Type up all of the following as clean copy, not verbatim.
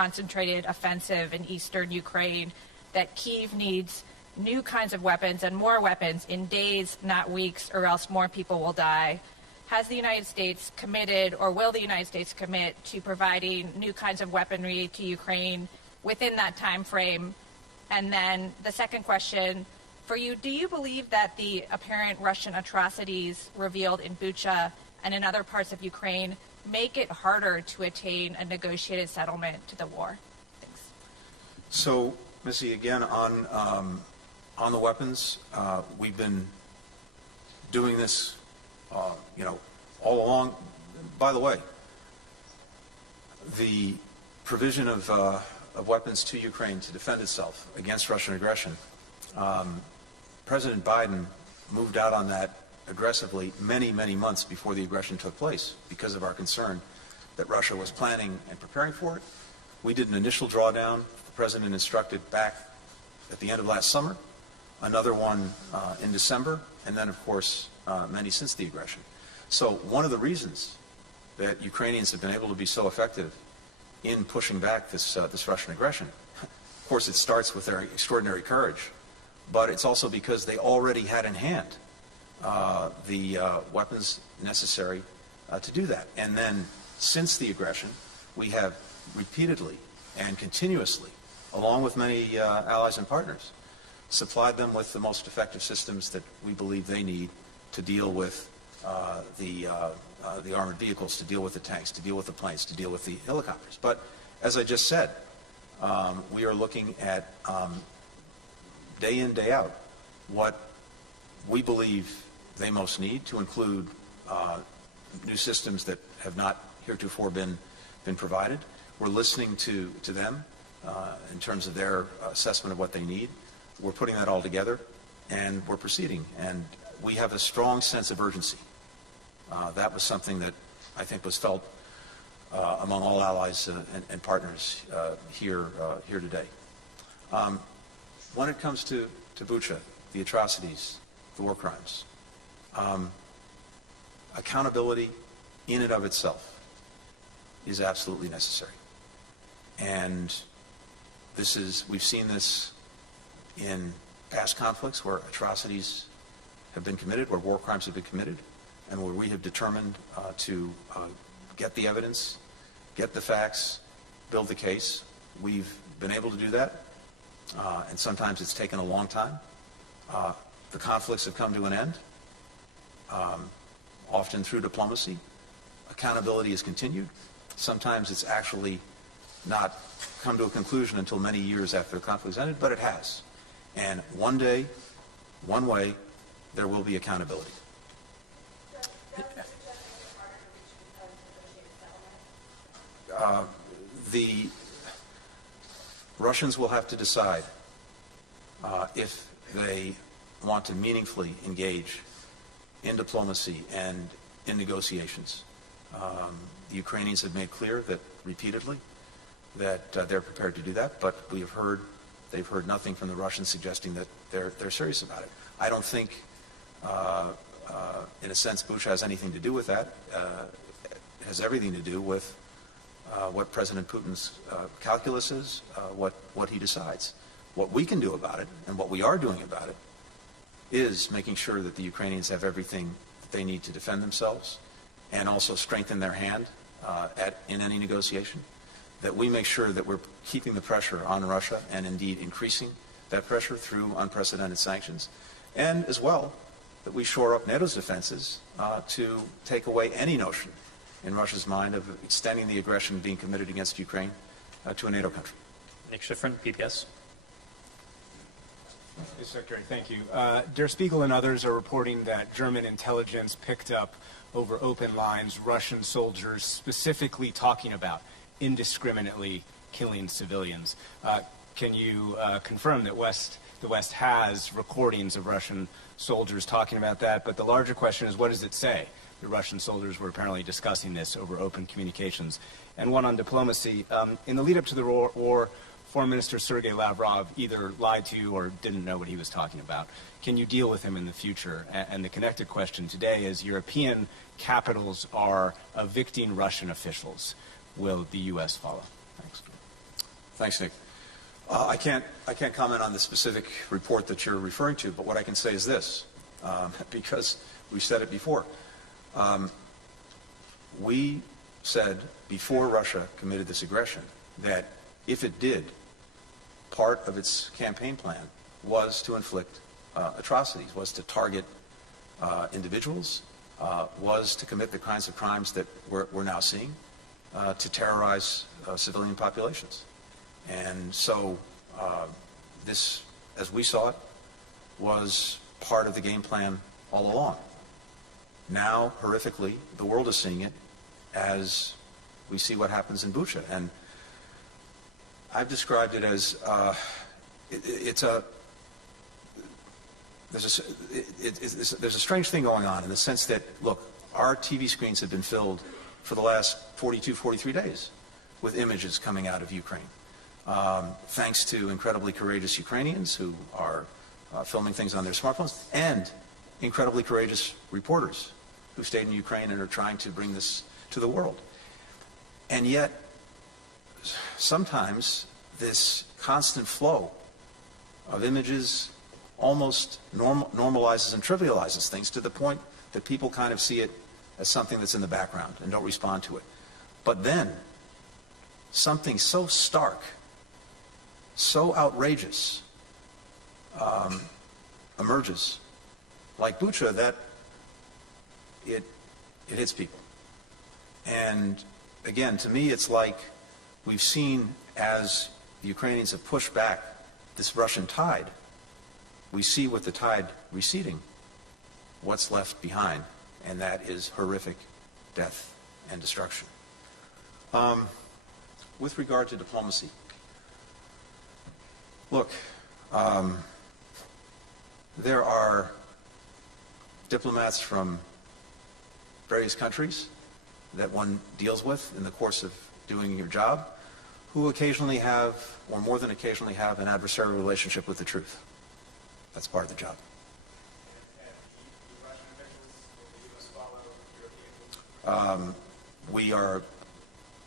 concentrated offensive in eastern Ukraine, that Kyiv needs new kinds of weapons and more weapons in days, not weeks, or else more people will die. Has the United States committed, or will the United States commit to providing new kinds of weaponry to Ukraine within that time frame? And then the second question for you, do you believe that the apparent Russian atrocities revealed in Bucha and in other parts of Ukraine make it harder to attain a negotiated settlement to the war? Thanks. So, Missy, again, on the weapons, we've been doing this, all along. By the way, the provision of weapons to Ukraine to defend itself against Russian aggression, President Biden moved out on that aggressively many, many months before the aggression took place because of our concern that Russia was planning and preparing for it. We did an initial drawdown. The President instructed back at the end of last summer, another one in December, and then, of course, many since the aggression. So one of the reasons that Ukrainians have been able to be so effective in pushing back this Russian aggression, of course, it starts with their extraordinary courage, but it's also because they already had in hand the weapons necessary to do that. And then since the aggression, we have repeatedly and continuously, along with many allies and partners, supplied them with the most effective systems that we believe they need to deal with the armored vehicles, to deal with the tanks, to deal with the planes, to deal with the helicopters. But as I just said, we are looking at day in, day out, what we believe they most need, to include new systems that have not heretofore been provided. We're listening to them in terms of their assessment of what they need. We're putting that all together, and we're proceeding. And we have a strong sense of urgency. That was something that I think was felt among all allies and partners here today. When it comes to Bucha, the atrocities, the war crimes, accountability in and of itself is absolutely necessary. And we've seen this in past conflicts where atrocities have been committed, where war crimes have been committed, and where we have determined to get the evidence, get the facts, build the case. We've been able to do that, and sometimes it's taken a long time. The conflicts have come to an end, often through diplomacy. Accountability has continued. Sometimes it's actually not come to a conclusion until many years after the conflict has ended, but it has. And one day, one way, there will be accountability. The Russians will have to decide if they want to meaningfully engage in diplomacy and in negotiations. The Ukrainians have made clear that repeatedly that they're prepared to do that, but they've heard nothing from the Russians suggesting that they're serious about it. I don't think, in a sense, Bucha has anything to do with that. It has everything to do with what President Putin's calculus is, what he decides. What we can do about it, and what we are doing about it, is making sure that the Ukrainians have everything that they need to defend themselves and also strengthen their hand in any negotiation, that we make sure that we're keeping the pressure on Russia and indeed increasing that pressure through unprecedented sanctions, and as well that we shore up NATO's defenses to take away any notion in Russia's mind of extending the aggression being committed against Ukraine to a NATO country. Nick Schifrin, PBS. Mr. Secretary, thank you. Der Spiegel and others are reporting that German intelligence picked up over open lines Russian soldiers specifically talking about indiscriminately killing civilians. Can you confirm that the West has recordings of Russian soldiers talking about that? But the larger question is, what does it say? The Russian soldiers were apparently discussing this over open communications. And one on diplomacy. In the lead up to the war, Foreign Minister Sergei Lavrov either lied to you or didn't know what he was talking about. Can you deal with him in the future? And the connected question today is, European capitals are evicting Russian officials. Will the U.S. follow? Thanks. Thanks, Nick. I can't comment on the specific report that you're referring to, but what I can say is this, because we've said it before. We said before Russia committed this aggression that if it did, part of its campaign plan was to inflict atrocities, was to target individuals, was to commit the kinds of crimes that we're now seeing, to terrorize civilian populations. And so this, as we saw it, was part of the game plan all along. Now, horrifically, the world is seeing it as we see what happens in Bucha. And I've described it as there's a strange thing going on in the sense that, look, our TV screens have been filled for the last 42, 43 days with images coming out of Ukraine. Thanks to incredibly courageous Ukrainians who are filming things on their smartphones, and incredibly courageous reporters who stayed in Ukraine and are trying to bring this to the world. And yet, sometimes this constant flow of images almost normalizes and trivializes things to the point that people kind of see it as something that's in the background and don't respond to it. But then, something so stark, so outrageous emerges, like Bucha, that it hits people. And again, to me, it's like we've seen as the Ukrainians have pushed back this Russian tide, we see with the tide receding what's left behind, and that is horrific death and destruction. With regard to diplomacy, look, there are diplomats from various countries that one deals with in the course of doing your job who occasionally have, or more than occasionally have, an adversarial relationship with the truth. That's part of the job. We are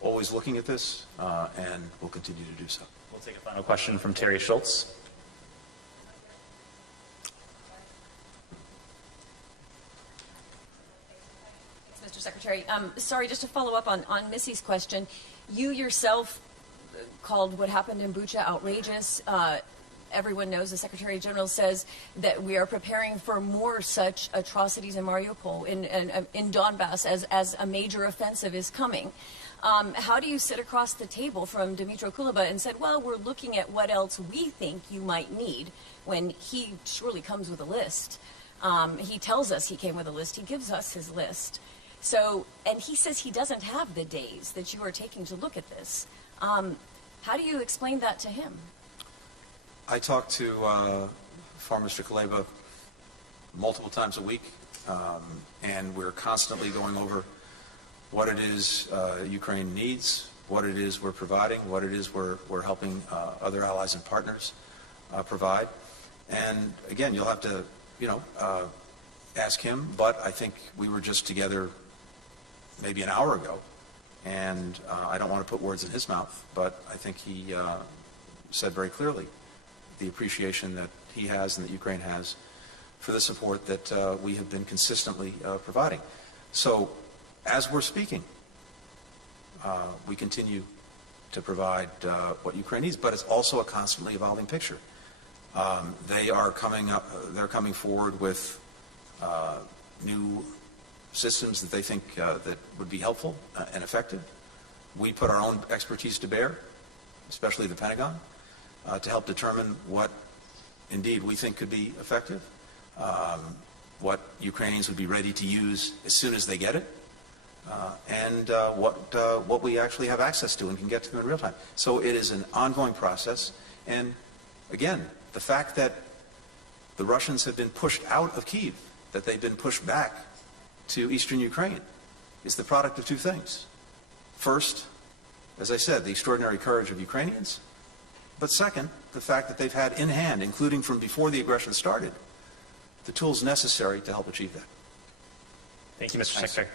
always looking at this, and we'll continue to do so. We'll take a final question from Terry Schultz. Thanks, Mr. Secretary. Sorry, just to follow up on Missy's question, you yourself called what happened in Bucha outrageous. Everyone knows the Secretary General says that we are preparing for more such atrocities in Mariupol, in Donbass, as a major offensive is coming. How do you sit across the table from Dmytro Kuleba and said, well, we're looking at what else we think you might need, when he surely comes with a list? He tells us he came with a list. He gives us his list. So, and he says he doesn't have the days that you are taking to look at this. How do you explain that to him? I talk to former Mr. Kuleba multiple times a week, and we're constantly going over what it is Ukraine needs, what it is we're providing, what it is we're helping other allies and partners provide. And again, you'll have to, ask him, but I think we were just together maybe an hour ago, and I don't want to put words in his mouth, but I think he said very clearly the appreciation that he has and that Ukraine has for the support that we have been consistently providing. So, as we're speaking, we continue to provide what Ukraine needs, but it's also a constantly evolving picture. They are they're coming forward with new systems that they think that would be helpful and effective. We put our own expertise to bear, especially the Pentagon, to help determine what indeed we think could be effective, what Ukrainians would be ready to use as soon as they get it, and what we actually have access to and can get to them in real time. So it is an ongoing process, and again, the fact that the Russians have been pushed out of Kyiv, that they've been pushed back to eastern Ukraine, is the product of two things. First, as I said, the extraordinary courage of Ukrainians, but second, the fact that they've had in hand, including from before the aggression started, the tools necessary to help achieve that. Thank you, Mr. Secretary.